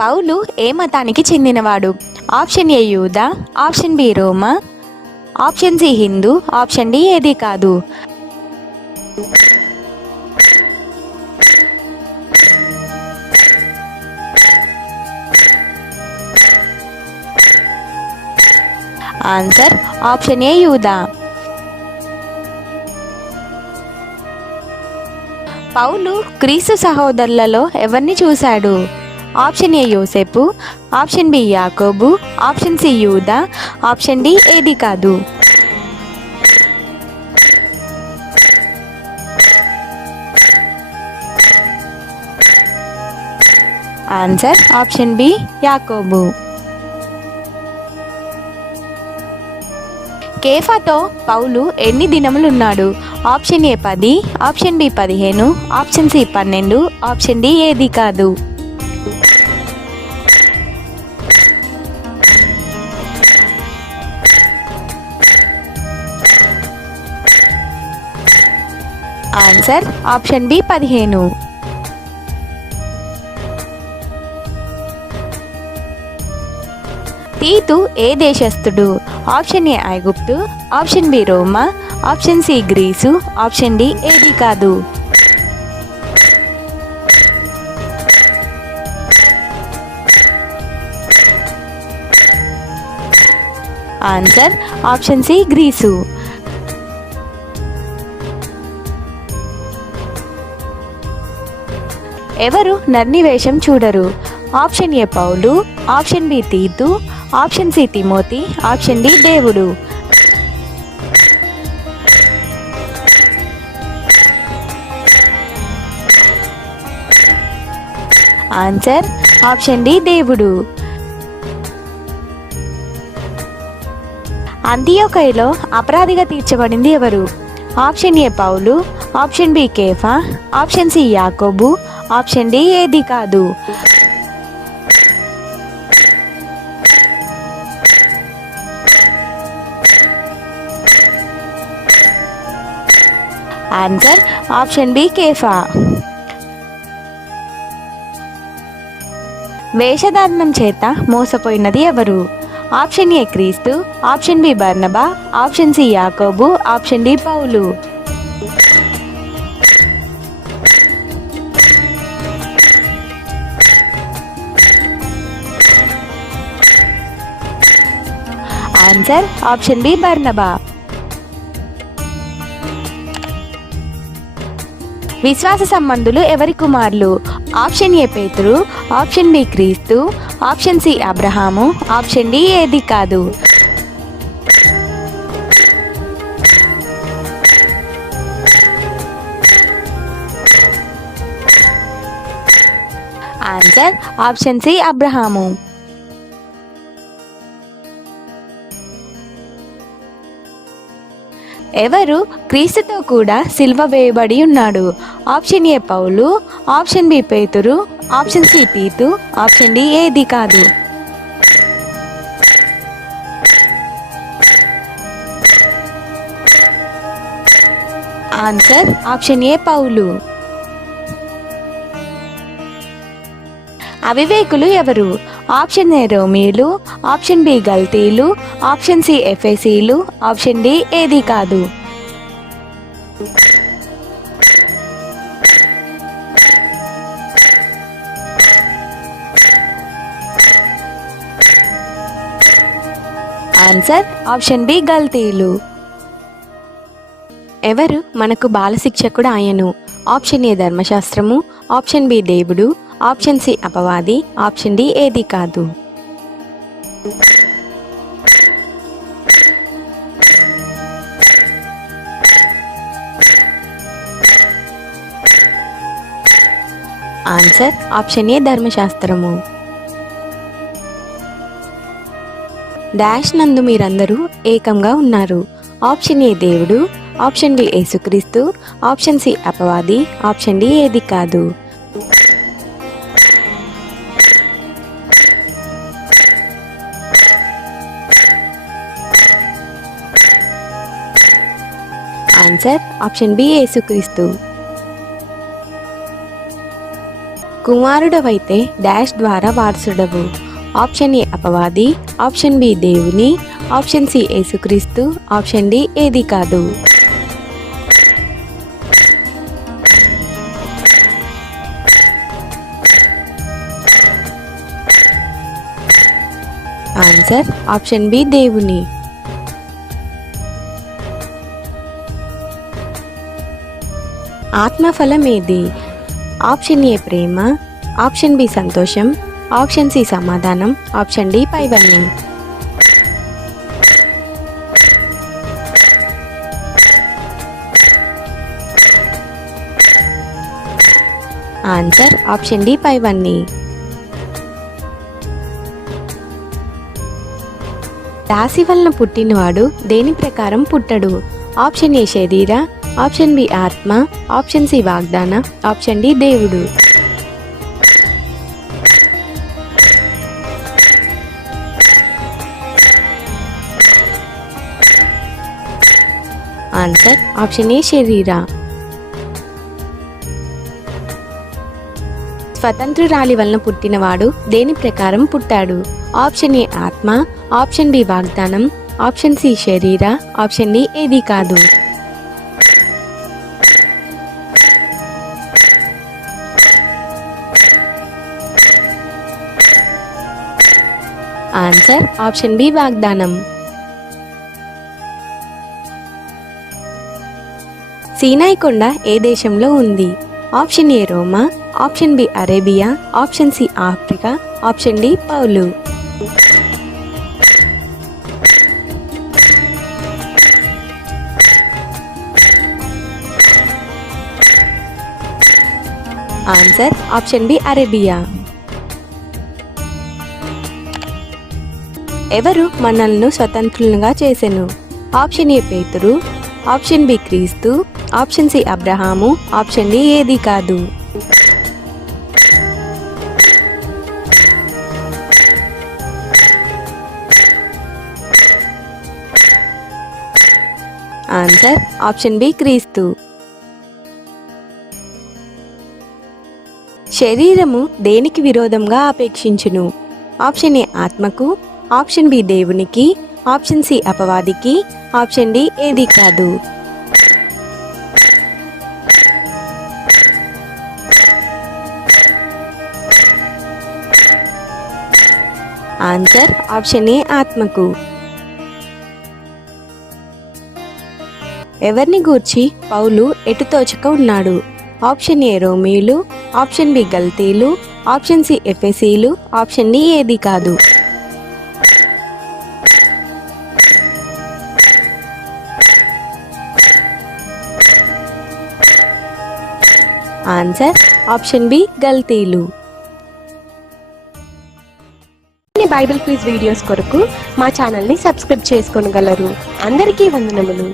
పౌలు ఏ మతానికి చెందినవాడు? Option A యూదా, ఆప్షన్ బి రోమా, ఆప్షన్ సి హిందూ, ఆప్షన్ డి ఏది కాదు. ఆన్సర్ ఆప్షన్ ఏ యూదా. పౌలు క్రీస్తు సహోదరులలో ఎవరిని చూశాడు? ఆప్షన్ ఏ యోసేపు, ఆప్షన్ బి యాకోబు, ఆప్షన్ సి యూదా, ఆప్షన్ డి ఏది కాదు. ఆన్సర్ ఆప్షన్ బి యాకోబు. కేఫాతో పౌలు ఎన్ని దినములున్నాడు? Option A 10, option B 15, option C 12, option D ఏది కాదు. Answer option B 15. తీతు ఏ దేశస్థుడు? ఆప్షన్ ఏ ఐగుప్తు, ఆప్షన్ బి రోమా, ఆప్షన్ సి గ్రీసు, ఆప్షన్ డి ఏది కాదు. ఆన్సర్ ఆప్షన్ సి గ్రీసు. ఎవరు నర్ని వేషం చూడరు? ఆప్షన్ ఏ పౌలు, ఆప్షన్ బి తీతు, ఆప్షన్ సి తిమోతి, ఆప్షన్ డి దేవుడు. ఆన్సర్ ఆప్షన్ డి దేవుడు. అంతియోకయలో అపరాధిగా తీర్చబడింది ఎవరు? ఆప్షన్ ఏ పౌలు, ఆప్షన్ బి కేఫా, ఆప్షన్ సి యాకోబు, ఆప్షన్ డి ఏది కాదు. ఆన్సర్ ఆప్షన్ బి కేఫా. వేషధారణం చేత మోసపోయినది ఎవరు? ఆప్షన్ ఏ క్రీస్తు, ఆప్షన్ బి బర్నబా, ఆప్షన్ సి యాకోబు, ఆప్షన్ డి పౌలు. ఆన్సర్ ఆప్షన్ బి బర్నబా. విశ్వాస సంబంధులు ఎవరి కుమారులు? ఆప్షన్ ఏ పేతురు, ఆప్షన్ బి క్రీస్తు, ఆప్షన్ సి అబ్రహాము, ఆప్షన్ డి ఏది కాదు. Answer option C Abraham. ఎవరు క్రీస్తుతో కూడా సిలువ వేయబడి ఉన్నాడు? ఆప్షన్ ఏ పౌలు, ఆప్షన్ బి పేతురు, ఆప్షన్ సి తీతు, ఆప్షన్ డి ఏది కాదు. ఆన్సర్ ఆప్షన్ ఏ పౌలు. అవివేకులు ఎవరు? ఆప్షన్ ఏ రోమీలు, ఆప్షన్ బి గల్తీలు, ఆప్షన్ సి ఎఫెసీలు, ఆప్షన్ డి ఏది కాదు. ఆన్సర్ ఆప్షన్ బి గల్తీలు. ఎవరు మనకు బాలశిక్షకుడు ఆయను? ఆప్షన్ ఏ ధర్మశాస్త్రము, ఆప్షన్ బి దేవుడు, ఆప్షన్ సి అపవాది, ఆప్షన్ డి ఏది కాదు. ఆన్సర్ ఆప్షన్ ఏ ధర్మశాస్త్రము. డాష్ నందు మీరందరూ ఏకంగా ఉన్నారు. ఆప్షన్ ఏ దేవుడు, ఆప్షన్ బి యేసుక్రీస్తు, ఆప్షన్ సి అపవాది, ఆప్షన్ డి ఏది కాదు. ఆన్సర్ ఆప్షన్ బి యేసుక్రీస్తు. కుమారుడవైతే డాష్ ద్వారా వారసుడవు. ఆప్షన్ ఏ అపవాది, ఆప్షన్ బి దేవుని, ఆప్షన్ సి యేసుక్రీస్తు, ఆప్షన్ డి ఏది కాదు. ఆన్సర్ ఆప్షన్ బి దేవుని. ఆత్మఫలం ఏది? ఆప్షన్ ఏ ప్రేమ, ఆప్షన్ బి సంతోషం, ఆప్షన్ సి సమాధానం, ఆప్షన్ డి పైవన్నీ. ఆన్సర్ ఆప్షన్ డి పైవన్నీ. రాశి వలన పుట్టినవాడు దేని ప్రకారం పుట్టడు? ఆప్షన్ ఏ శరీర, ఆప్షన్ బి ఆత్మ, ఆప్షన్ సి వాగ్దాన, ఆప్షన్ డి దేవుడు. ఆన్సర్ ఆప్షన్ ఏ శరీర. స్వతంత్రురాలి వలన పుట్టినవాడు దేని ప్రకారం పుట్టాడు? ఆప్షన్ ఏ ఆత్మ, ఆప్షన్ బి వాగ్దానం, ఆప్షన్ సి శరీర, ఆప్షన్ డి ఏది కాదు. ఆన్సర్ ఆప్షన్ బి వాగ్దానం. సీనాయి కొండ ఏ దేశంలో ఉంది? ఆప్షన్ ఏ రోమా, option B Arabia, option C Africa, option D పౌలు. Answer option B Arabia. ఎవరు మనల్ని స్వతంత్రులుగా చేసెను? ఆప్షన్ ఏ పేతురు, ఆప్షన్ బి క్రీస్తు, ఆప్షన్ సి అబ్రహాము, ఆప్షన్ డి ఏది కాదు. ఆన్సర్ ఆప్షన్ బి క్రీస్తు. శరీరము దేనికి విరోధంగా ఆపేక్షించును? ఆప్షన్ ఏ ఆత్మకు, ఆప్షన్ బి దేవునికి, ఆప్షన్ సి అపవాదికి, ఆప్షన్ డి ఏది కాదు. ఆన్సర్ ఆప్షన్ ఏ ఆత్మకు. ఎవరిని గూర్చి పౌలు ఎటుతోచక ఉన్నాడు? ఆప్షన్ ఏ రోమీయులు, ఆప్షన్ బి గల్తీలు, ఆప్షన్ సి ఎఫెసీలు, ఆప్షన్ డి ఏది కాదు. ఆన్సర్ ఆప్షన్ బి గల్తీలు. బైబిల్ క్విజ్ వీడియోస్ కొరకు మా ఛానల్ని సబ్స్క్రైబ్ చేసుకోగలరు. అందరికీ వందనములు.